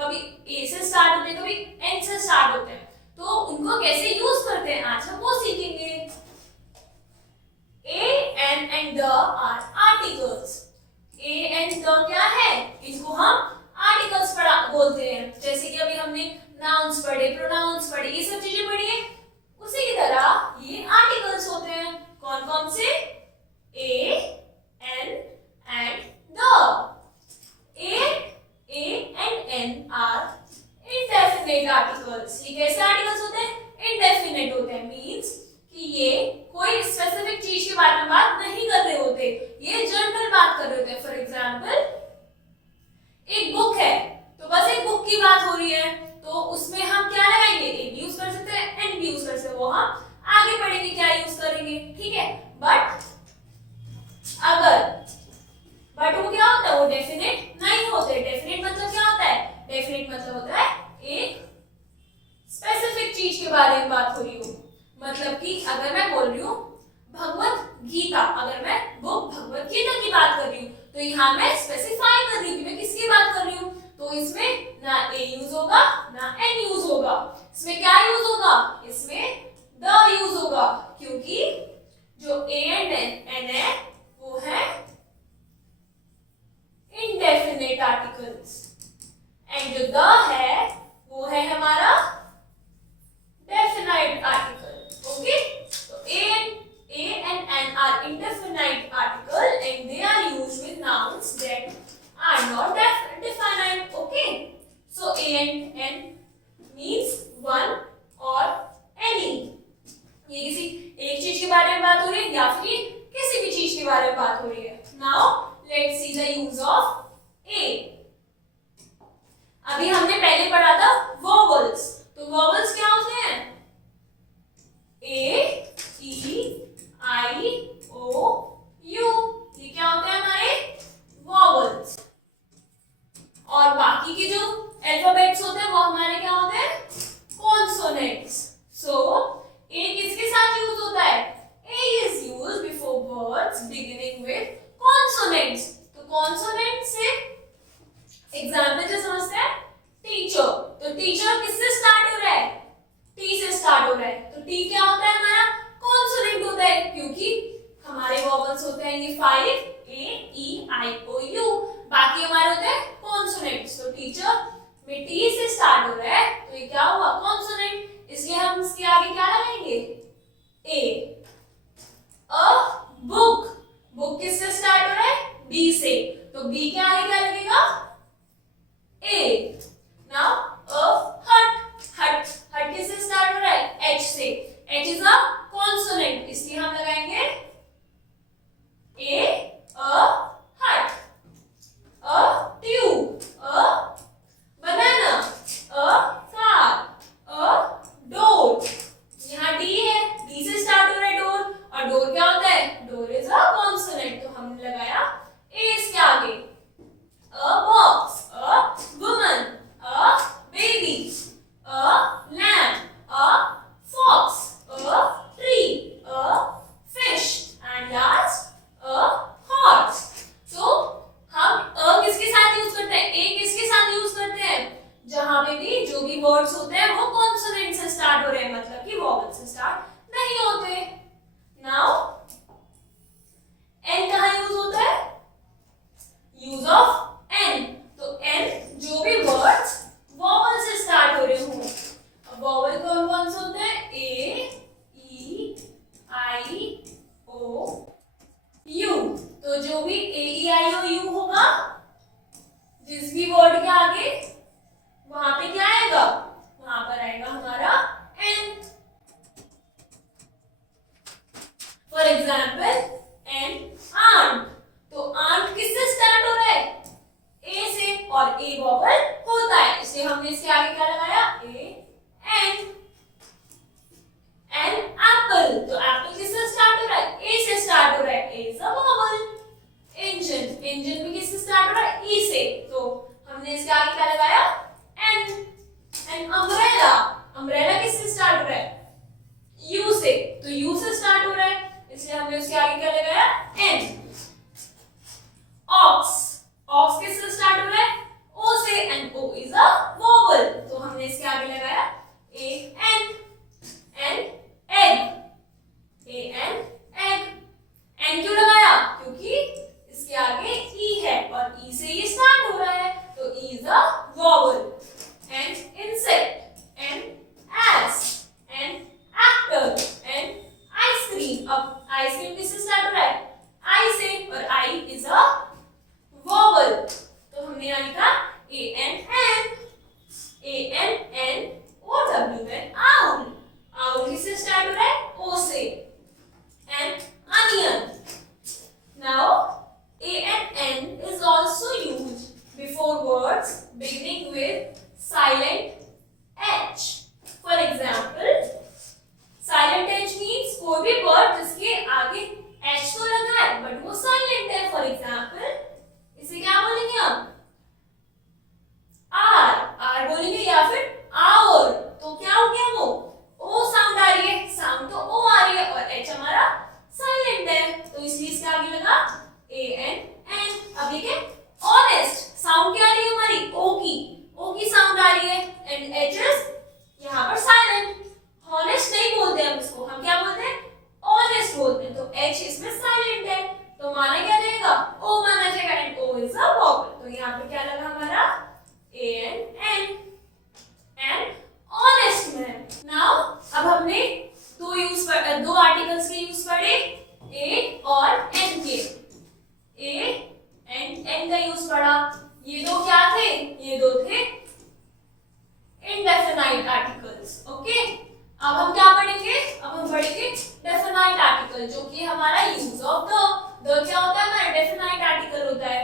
कभी ए से स्टार्ट होते हैं, कभी एन से स्टार्ट होते हैं, तो उनको कैसे यूज करते हैं आज हम वो सीखेंगे। A an and the are articles. A and the क्या है, इनको हम आर्टिकल्स बोलते हैं। जैसे कि अभी हमने नाउन्स पढ़े, प्रोनाउंस पढ़े, ये सब चीजें पढ़ी है, उसी की तरह ये आर्टिकल्स होते हैं। कौन कौन से, a an and the. A and an are indefinite articles. ये कैसे आर्टिकल्स होते हैं, इंडेफिनिट होते हैं, मींस कि ये कोई स्पेसिफिक चीज के बारे में बात नहीं कर रहे होते, ये जनरल बात कर रहे होते। फॉर एग्जाम्पल एक बुक है, तो बस एक बुक की बात हो रही है, तो उसमें हम क्या लगाएंगे, ए भी यूज कर सकते हैं, एन भी यूज कर सकते हैं, वो हम आगे पढ़ेंगे क्या यूज करेंगे, ठीक है। बट वो क्या होता है, वो डेफिनेट नहीं होते। डेफिनेट मतलब क्या होता है, डेफिनेट मतलब होता है एक स्पेसिफिक चीज के बारे में बात हो रही हो। मतलब कि अगर मैं बोल रही हूँ भगवत गीता, अगर मैं बुक भगवत गीता की बात कर रही हूँ, तो यहाँ मैं स्पेसिफाई कर रही हूँ कि मैं किसकी बात कर रही हूँ, तो इसमें ना ए यूज होगा ना एन यूज होगा। इसमें क्या यूज होगा, इसमें द यूज होगा, क्योंकि जो ए एंड एन है वो है इंडेफिनिट आर्टिकल्स, एंड जो द है वो है हमारा डेफिनाइट आर्टिकल। ओके, तो a and an are indefinite article and they are used with nouns that are not definite. Okay, so a and n means one or any. ये किसी एक चीज के बारे में बात हो रही है या फिर किसी भी चीज के बारे में बात हो रही है। Now let's see the use of a. अभी हमने पहले पढ़ा था vowels, तो vowels क्या होते हैं, a e i o u, ये क्या होते हैं हमारे vowels। और बाकी के जो अल्फाबेट्स होते हैं वो हमारे क्या होते हैं, कॉन्सोनेंट्स। सो ए किसके साथ यूज होता है, ए is used before words beginning with consonants. तो कॉन्सोनेंट से एग्जांपल जो समझते हैं, टीचर, तो टीचर किससे स्टार्ट हो रहा है, टी से स्टार्ट हो रहा है, तो टी क्या होता है हमारा, कॉन्सोनेंट होता है, क्योंकि हमारे वॉवल्स होते हैं ये 5 ए ई आई ओ यू, बाकी हमारे होते हैं कॉन्सोनेंट्स। तो टीचर में टी से स्टार्ट हो रहा है, तो ये क्या हुआ, कॉन्सोनेंट, इसलिए हम इसके आगे क्या लगाएंगे, ए। अ बुक, बुक किससे स्टार्ट हो रहा है, बी से, तो बी के आगे क्या लगेगा, ए। नाउ अ हट, हट किससे स्टार्ट हो रहा है, एच से, एच इज अ कॉन्सोनेंट, इसलिए हम लगाएंगे ए अ हट। A tube, a banana, a car, a door. यहाँ D है, D से स्टार्ट हो रहा है डोर, और डोर क्या होता है, डोर इज अ कॉन्सोनेंट, तो हमने लगाया ए इसके आगे। A box, a woman, a baby, a lamb, a fox, a tree, a fish, and last a horse. So हम अ किसके साथ यूज करते हैं, ए किसके साथ यूज करते हैं, जहां पे भी जो भी वर्ड्स होते हैं वो कॉन्सोनेंट से स्टार्ट हो रहे हैं, मतलब कि वॉवल से स्टार्ट नहीं होते। नाउ एन कहां यूज होता है, यूज ऑफ एन, तो एन जो भी वर्ड्स वॉवल से स्टार्ट हो रहे हो। अब वॉवल कौन कौन से होते हैं, ए ई आई ओ यू, तो जो भी ए ई आई ओ यू होगा, जिस भी वर्ड के आगे, वहां पे क्या आएगा, वहां पर आएगा हमारा an. For example an ant, तो आंट किससे स्टार्ट हो रहा है, ए से, और ए वॉवल होता है, इसलिए हमने इसके आगे क्या लगाया, ए एन। एन एप्पल, तो एप्पल किससे स्टार्ट हो रहा है, ए से स्टार्ट हो रहा है, ए is a vowel. Engine, engine भी किससे स्टार्ट हो रहा है, ई से, तो हमने इसके आगे क्या लगाया, एन। एन अम्ब्रेला, अम्ब्रेला किससे स्टार्ट हो रहा है, यू से, तो यू से स्टार्ट हो रहा है, इसलिए हमने उसके आगे क्या लगाया, एन। ऑक्स, ऑक्स किससे स्टार्ट हो रहा है, ओ से, and O is a vowel. An insect. An ass. An actor. An ice cream. अब ice cream किससे स्टार्ट हो रहा है? I से, और I is a vowel. तो हमने यहाँ लिखा A-N-N. A-N-N-O-W. Owl. Owl किससे स्टार्ट हो रहा है? O से. An onion. Now, A-N-N is also used before words beginning with silent H. For example, silent H means कोई भी word जिसके आगे H तो लगा है but वो silent है. For example, इसे क्या बोलेंगे हम? R बोलेंगे या फिर our. तो क्या हो गया वो? O साउंड आ रही है, साउंड तो O आ रही है और H हमारा साइलेंट है, तो इसलिए इसके आगे लगा A-N-N. अब देखिए honest साउंड क्या आ रही है हमारी? O की साउंड आ रही है एंड H इज यहाँ पर साइलेंट. honest नहीं बोलते हम इसको, हम क्या बोलते हैं? honest बोलते हैं. तो H इसमें साइलेंट है, तो माना क्या रहेगा? O माना जाएगा and O is a vowel. तो यहाँ पर क्या लगा हमारा? A-N-N. And honest man. Now अब हमने दो आर्टिकल्स के यूज पढ़े, A और N के. A एंड N का यूज पढ़ा. ये दो क्या थे? ये दो थे indefinite articles. ओके, अब हम क्या पढ़ेंगे? अब हम पढ़ेंगे definite article, जो कि हमारा यूज ऑफ द क्या होता है? हमारा definite article होता है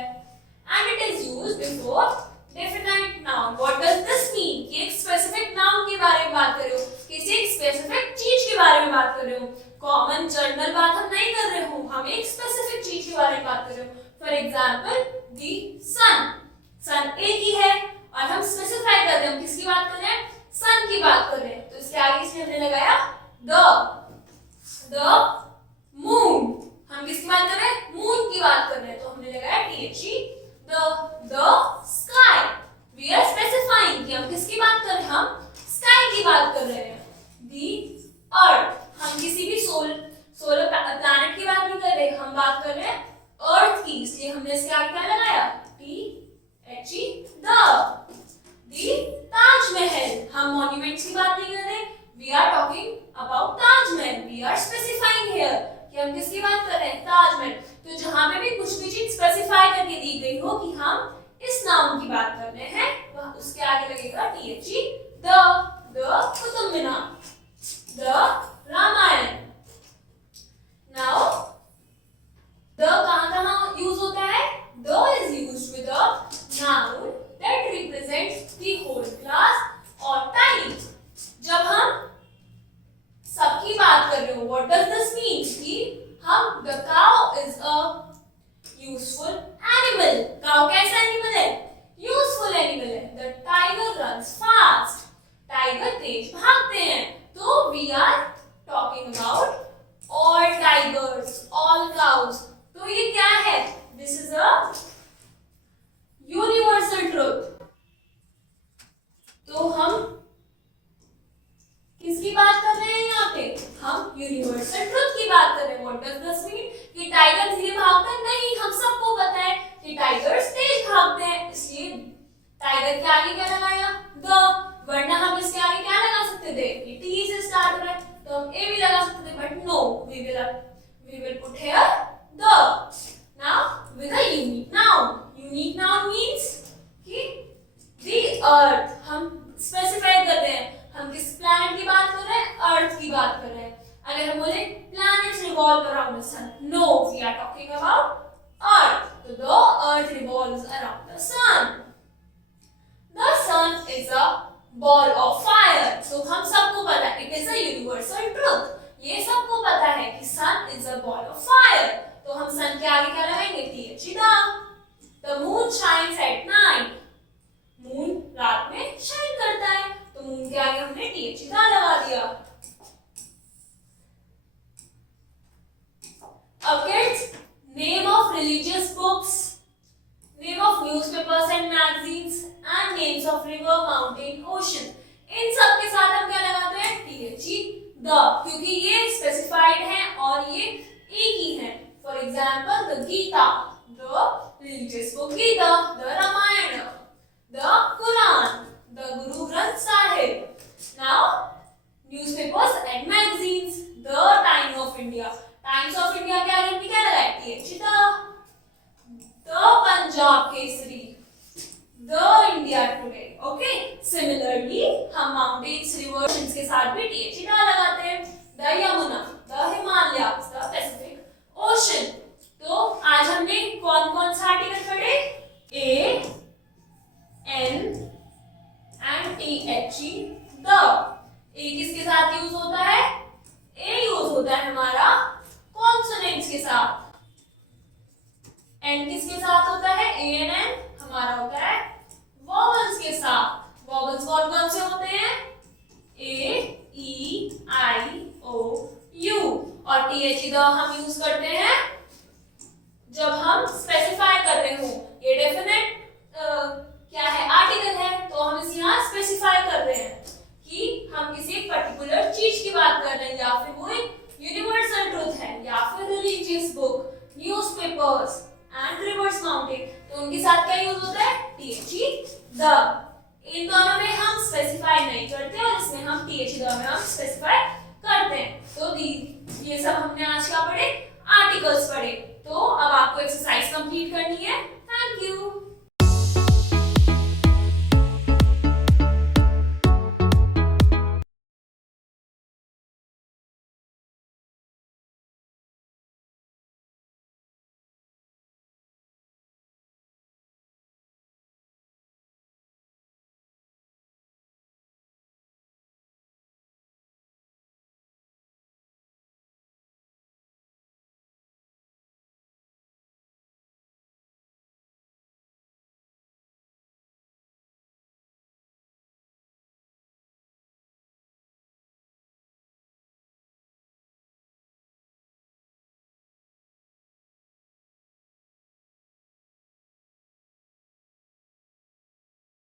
and it is used before definite noun. What does this mean? कि एक specific noun के बारे में बात कर रहे हो, किसी एक specific चीज के बारे में बात कर रहे हो. कॉमन जनरल बात हम नहीं कर रहे हो, हम एक स्पेसिफिक चीज के बारे में बात कर रहे हो. फॉर एग्जाम्पल दी सन एक ही है और हम स्पेसिफाई कर रहे हैं, हम किसकी बात कर रहे हैं? सन की बात कर रहे हैं. तो इसके आगे इसमें हमने लगाया द मून. हम किसकी बात कर रहे हैं? मून की बात कर रहे हैं, तो हमने लगाया THE. The sky. We are specifying कि हम किसकी बात कर रहे हैं? हम स्काई की बात कर रहे हैं. दी अर्थ. हम किसी भी सोलर प्लैनेट की बात नहीं कर रहे, हम बात कर रहे हैं अर्थ की, इसलिए हमने इसके आगे क्या लगाया? THE. दी ताजमहल. हम मॉन्यूमेंट्स की बात नहीं कर रहे, we are talking about Taj Mahal. We are specifying here कि हम किसकी बात कर रहे हैं? ताजमहल. तो जहां पे भी कुछ भी चीज स्पेसिफाई करके दी गई हो कि हम इस नाउन की बात कर रहे हैं, वह उसके आगे लगेगा THE. The Qutub Minar. The Ramayana. Now the कहां यूज होता है? The is used with a noun that represents the whole class और टाइम. जब हम सबकी बात कर रहे हो, व्हाट डज दिस मीन? कि हम the cow is a useful animal. Cow कैसा एनिमल है? यूजफुल एनिमल है. The tiger runs fast. Tiger तेज भागते हैं. तो we are talking about all tigers, all cows. तो ये क्या है? This is a universal truth. तो हम किसकी बात कर रहे हैं यहाँ पे? हम universal truth की बात कर रहे हैं. What does this mean? कि टाइगर धीरे भागता है? नहीं, हम सबको पता है कि टाइगर्स तेज भागते हैं, इसलिए टाइगर के आगे क्या लगाया? द. वरना हम इसके आगे क्या लगा सकते थे? कि T से स्टार्ट हो रहा है, तो हम A भी लगा सकते थे, but no, we will put here the. Now with a unique noun. Unique noun means कि the earth. हम स्पेसिफाई कर रहे हैं, हम किस प्लैनेट की बात कर रहे हैं? अर्थ की बात कर रहे हैं. अगर हम बोले planets revolve around the sun, no, we are talking about earth. So the earth revolves around the sun. The sun is a ball of fire. So हम सबको पता है, it is a universal truth. ये सबको पता है कि sun is a ball of fire. तो हम sun के आगे क्या लगाएंगे? THE. The moon shines at night. Moon रात में शाइन करता है, तो मून के आगे हमने THE लगा दिया. अब kids, name of religious books, name of newspapers and magazines, and names of river, mountain, ocean. इन सब के साथ हम क्या लगाते हैं? THE. क्योंकि ये स्पेसिफाइड है और ये एक ही है. For example the Gita, the religious book Gita, the Ramayana, the Quran. Okay. Similarly हम माउंटेन्स, रिवर्स के साथ भी th लगाते हैं। The Yamuna, the Himalayas, the Pacific Ocean. तो आज हमने कौन कौन सा आर्टिकल पढ़े? A, an and th, the. A किसके साथ यूज होता है? ए यूज होता है हमारा कॉन्सोनेंट्स के साथ। एन किसके साथ होता है? ए एन एन हमारा होता है वॉवल्स के साथ। वॉवल्स कौन कौन से होते हैं? ए, ई, आई, ओ, यू। और th द हम यूज करते हैं जब हम स्पेसिफाई कर रहे हो। ये डेफिनेट क्या है? आर्टिकल है, तो हम इसे यहाँ स्पेसिफाई कर रहे हैं कि हम किसी पर्टिकुलर चीज की बात कर रहे हैं, या फिर वो एक यूनिवर्सल ट्रूथ है, या फिर religious book, newspapers and reverse mountain. तो उनके साथ क्या यूज होता है? th the. इन दोनों में हम स्पेसिफाई नहीं करते और इसमें हम th द में हम स्पेसिफाई करते हैं। तो ये सब हमने आज क्या पढ़े? आर्टिकल्स पढ़े। तो अब आपको एक्सरसाइज कंप्लीट करनी है। Thank you.